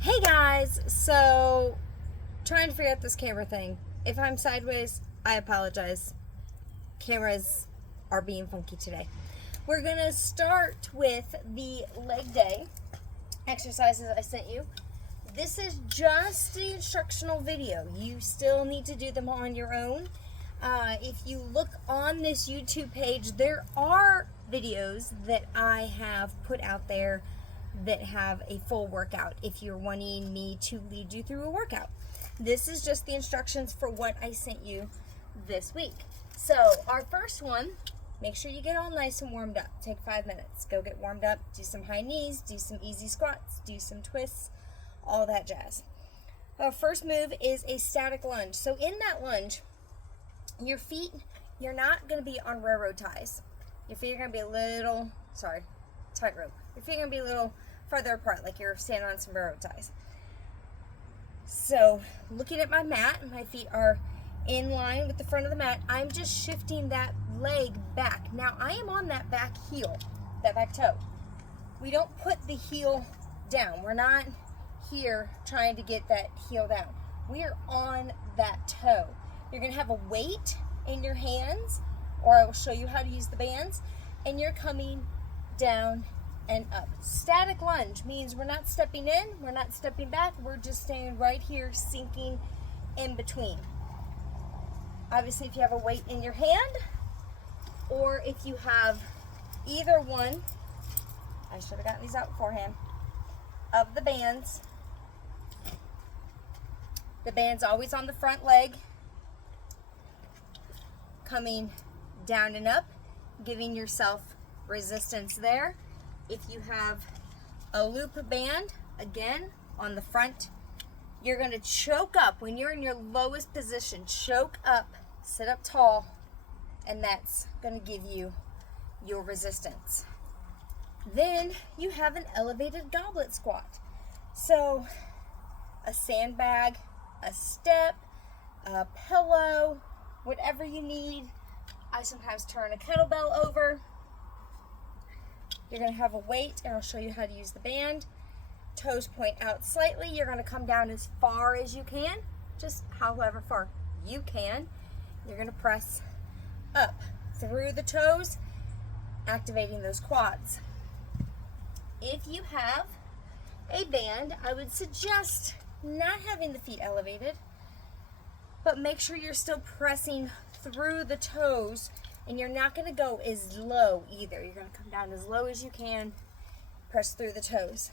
Hey guys, so trying to figure out this camera thing. If I'm sideways, I apologize. Cameras are being funky today. We're gonna start with the leg day exercises I sent you. This is just the instructional video. You still need to do them on your own. If you look on this YouTube page, there are videos that I have put out there that have a full workout if you're wanting me to lead you through a workout. This is just the instructions for what I sent you this week. So our first one, make sure you get all nice and warmed up. Take 5 minutes. Go get warmed up, do some high knees, do some easy squats, do some twists, all that jazz. Our first move is a static lunge. So in that lunge, your feet, you're not going to be on railroad ties. Your feet are going to be a little, tightrope. Your feet are going to be a little further apart, like you're standing on some railroad ties. So looking at my mat, my feet are in line with the front of the mat. I'm just shifting that leg back. Now I am on that back heel, that back toe. We don't put the heel down. We're not here trying to get that heel down. We are on that toe. You're going to have a weight in your hands, or I will show you how to use the bands, and you're coming down and up. Static lunge means we're not stepping in, we're not stepping back, we're just staying right here, sinking in between. Obviously, if you have a weight in your hand, or if you have either one, I should have gotten these out beforehand, of the bands. The band's always on the front leg, coming down and up, giving yourself resistance there. If you have a loop band, again, on the front, you're going to choke up. When you're in your lowest position, choke up, sit up tall, and that's going to give you your resistance. Then you have an elevated goblet squat. So a sandbag, a step, a pillow, whatever you need. I sometimes turn a kettlebell over. You're going to have a weight, and I'll show you how to use the band. Toes point out slightly. You're going to come down as far as you can, just however far you can. You're going to press up through the toes, activating those quads. If you have a band, I would suggest not having the feet elevated, but make sure you're still pressing through the toes, and you're not going to go as low either. You're going to come down as low as you can, press through the toes.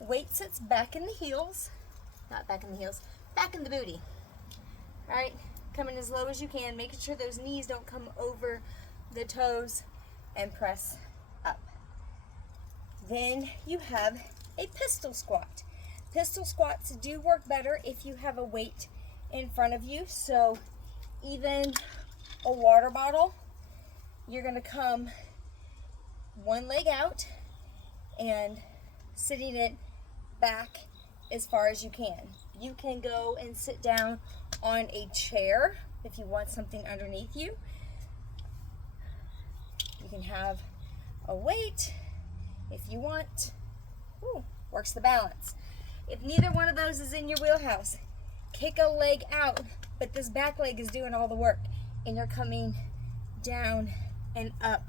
Weight sits back in the heels, not back in the heels, back in the booty. All right, coming as low as you can, making sure those knees don't come over the toes, and press up. Then you have a pistol squat. Pistol squats do work better if you have a weight in front of you. So even a water bottle, you're going to come one leg out and sitting it back as far as you can. You can go and sit down on a chair if you want something underneath you. You can have a weight if you want. Ooh, works the balance. If neither one of those is in your wheelhouse, kick a leg out, but this back leg is doing all the work, and you're coming down and up,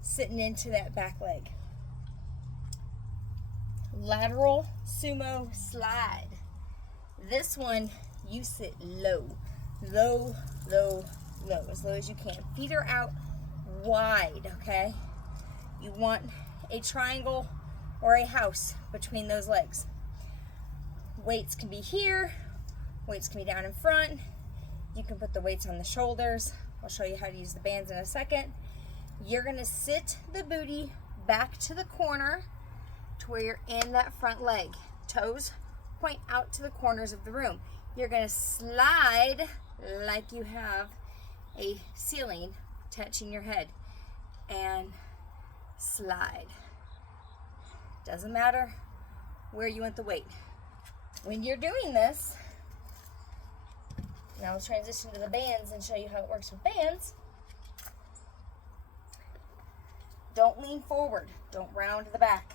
sitting into that back leg. Lateral sumo slide. This one, you sit low, low, low, low, as low as you can. Feet are out wide, okay? You want a triangle or a house between those legs. Weights can be here, weights can be down in front. You can put the weights on the shoulders. I'll show you how to use the bands in a second. You're going to sit the booty back to the corner to where you're in that front leg. Toes point out to the corners of the room. You're going to slide like you have a ceiling touching your head, and slide. Doesn't matter where you want the weight. When you're doing this, now let's transition to the bands and show you how it works with bands. Don't lean forward. Don't round to the back.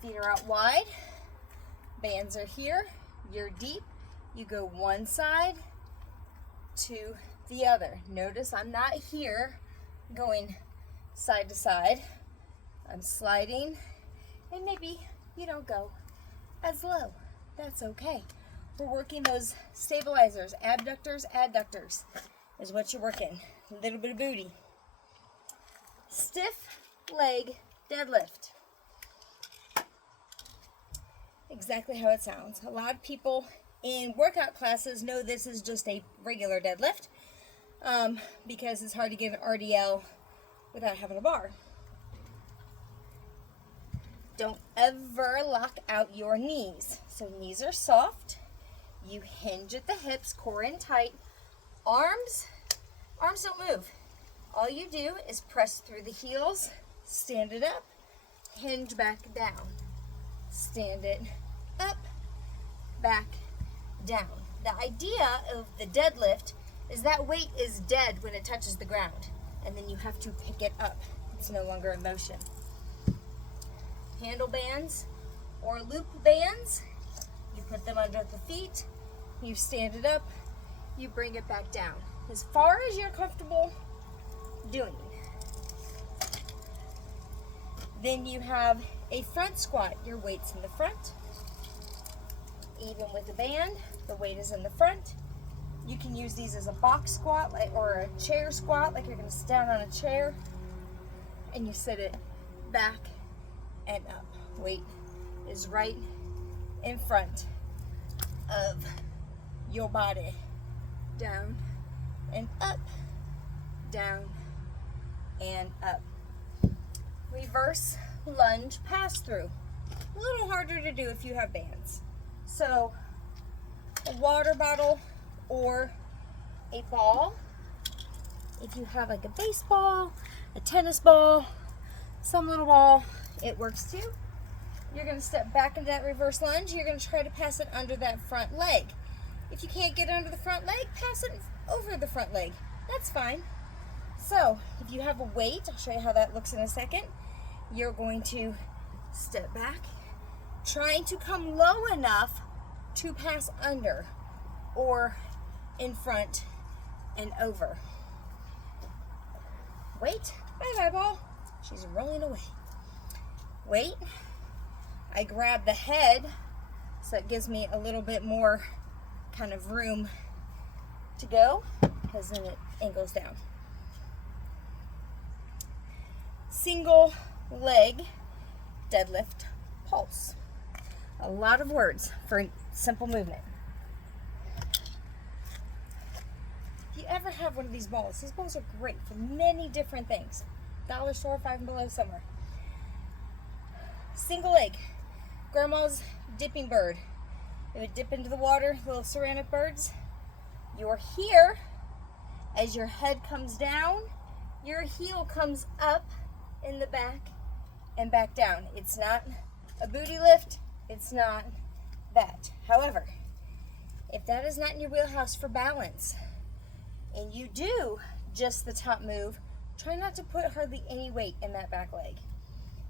Feet are out wide. Bands are here, you're deep, you go one side to the other. Notice I'm not here going side to side. I'm sliding, and maybe you don't go as low. That's okay. We're working those stabilizers, abductors, adductors is what you're working. A little bit of booty. Stiff leg deadlift. Exactly how it sounds. A lot of people in workout classes know this is just a regular deadlift because it's hard to give an RDL without having a bar. Don't ever lock out your knees. So knees are soft. You hinge at the hips, core in tight. Arms don't move. All you do is press through the heels, stand it up, hinge back down. Stand it up, back down. The idea of the deadlift is that weight is dead when it touches the ground, and then you have to pick it up. It's no longer in motion. Handle bands or loop bands, you put them under the feet, you stand it up, you bring it back down as far as you're comfortable doing. Then you have a front squat. Your weight's in the front. Even with the band, the weight is in the front. You can use these as a box squat or a chair squat, like you're going to sit down on a chair and you sit it back and up. Weight is right in front of your body. Down and up, down and up. Reverse lunge pass through. A little harder to do if you have bands. So a water bottle or a ball. If you have like a baseball, a tennis ball, some little ball, it works too. You're going to step back into that reverse lunge. You're going to try to pass it under that front leg. If you can't get under the front leg, pass it over the front leg. That's fine. So if you have a weight, I'll show you how that looks in a second. You're going to step back, trying to come low enough to pass under or in front and over. Wait, bye ball. She's rolling away. Wait, I grab the head so it gives me a little bit more kind of room to go because then it angles down. Single leg deadlift pulse. A lot of words for simple movement. If you ever have one of these balls are great for many different things. Dollar store, Five and Below, somewhere. Single leg. Grandma's dipping bird. It would dip into the water, little ceramic birds. You're here. As your head comes down, your heel comes up in the back and back down. It's not a booty lift. It's not that. However, if that is not in your wheelhouse for balance, and you do just the top move, try not to put hardly any weight in that back leg.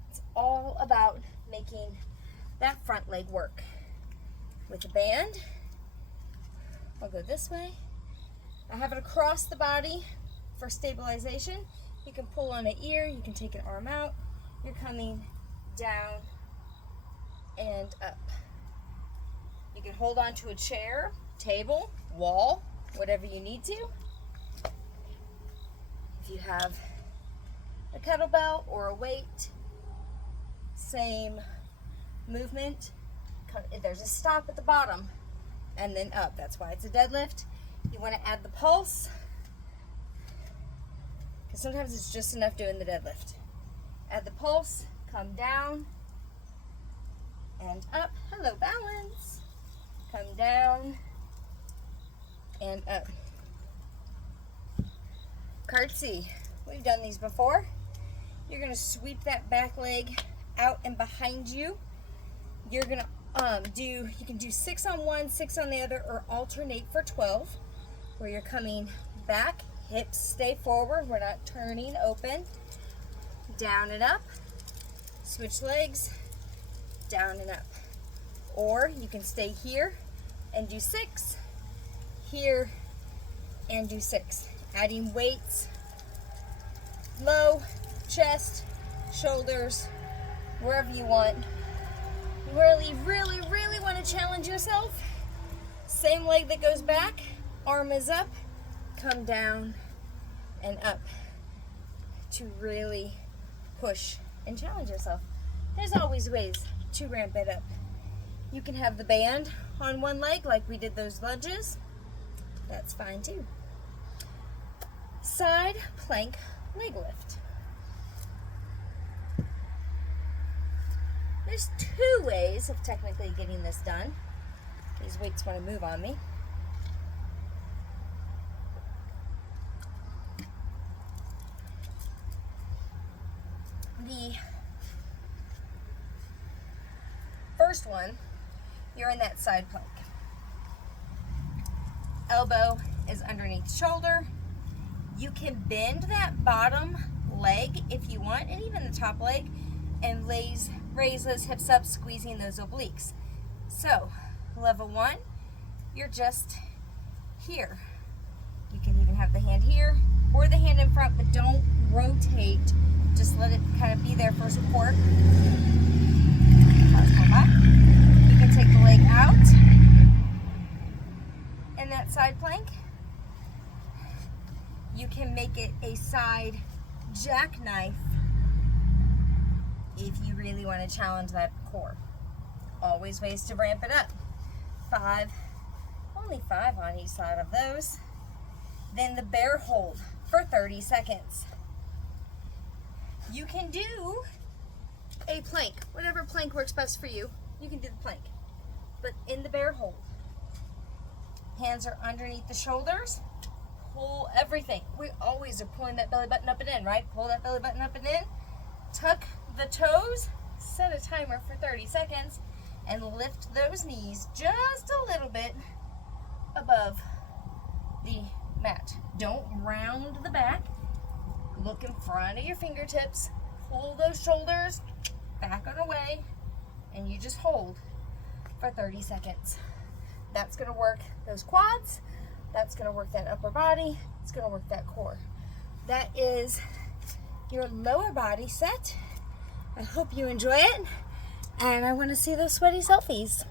It's all about making that front leg work. With a band, I'll go this way. I have it across the body for stabilization. You can pull on an ear, you can take an arm out. You're coming down and up. You can hold on to a chair, table, wall, whatever you need to. If you have a kettlebell or a weight, same movement. There's a stop at the bottom and then up. That's why it's a deadlift. You want to add the pulse because sometimes it's just enough doing the deadlift. Add the pulse, come down and up. Hello, balance. Come down and up. Curtsy. We've done these before. You're going to sweep that back leg out and behind you. You're going to you can do 6 on one, 6 on the other, or alternate for 12, where you're coming back, hips stay forward, we're not turning, open, down and up, switch legs, down and up. Or you can stay here and do 6, here and do 6. Adding weights, low, chest, shoulders, wherever you want. Really, really, really want to challenge yourself. Same leg that goes back, arm is up, come down and up to really push and challenge yourself. There's always ways to ramp it up. You can have the band on one leg like we did those lunges. That's fine too. Side plank leg lift. There's 2 ways of technically getting this done. These weights want to move on me. The first one, you're in that side plank. Elbow is underneath shoulder. You can bend that bottom leg if you want, and even the top leg, and raise those hips up, squeezing those obliques. So, level 1, you're just here. You can even have the hand here or the hand in front, but don't rotate. Just let it kind of be there for support. You can take the leg out in that side plank. You can make it a side jackknife if you really want to challenge that core. Always ways to ramp it up. 5, only 5 on each side of those. Then the bear hold for 30 seconds. You can do a plank, whatever plank works best for you. You can do the plank, but in the bear hold. Hands are underneath the shoulders. Pull everything. We always are pulling that belly button up and in, right? Pull that belly button up and in. Tuck the toes. Set a timer for 30 seconds. And lift those knees just a little bit above the mat. Don't round the back. Look in front of your fingertips. Pull those shoulders back and away. And you just hold for 30 seconds. That's going to work those quads. That's going to work that upper body. It's going to work that core. That is your lower body set. I hope you enjoy it. And I want to see those sweaty selfies.